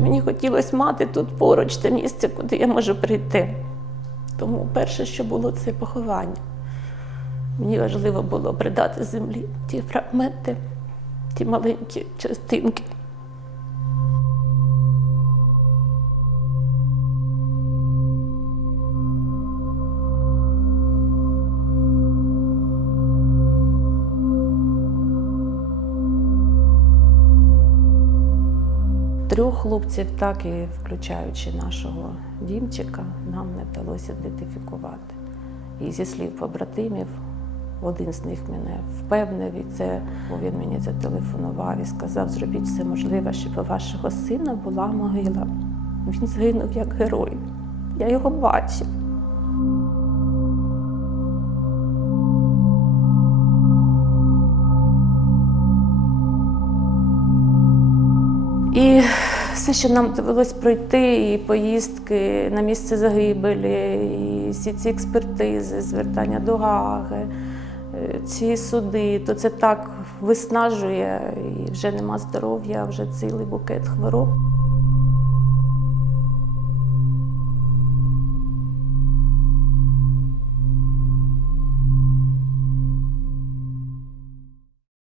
Мені хотілося мати тут поруч те місце, куди я можу прийти. Тому перше, що було, це поховання. Мені важливо було придати землі ті фрагменти, ті маленькі частинки. Трьох хлопців, так і включаючи нашого дімчика, нам не вдалося ідентифікувати. І зі слів побратимів, один з них мене впевнив, і це бо він мені зателефонував і сказав: зробіть все можливе, щоб у вашого сина була могила. Він загинув як герой. Я його бачив. І все, що нам довелось пройти, і поїздки на місце загибелі, і всі ці експертизи, звертання до Гаги, е, ці суди, то це так виснажує, і вже нема здоров'я, вже цілий букет хвороб.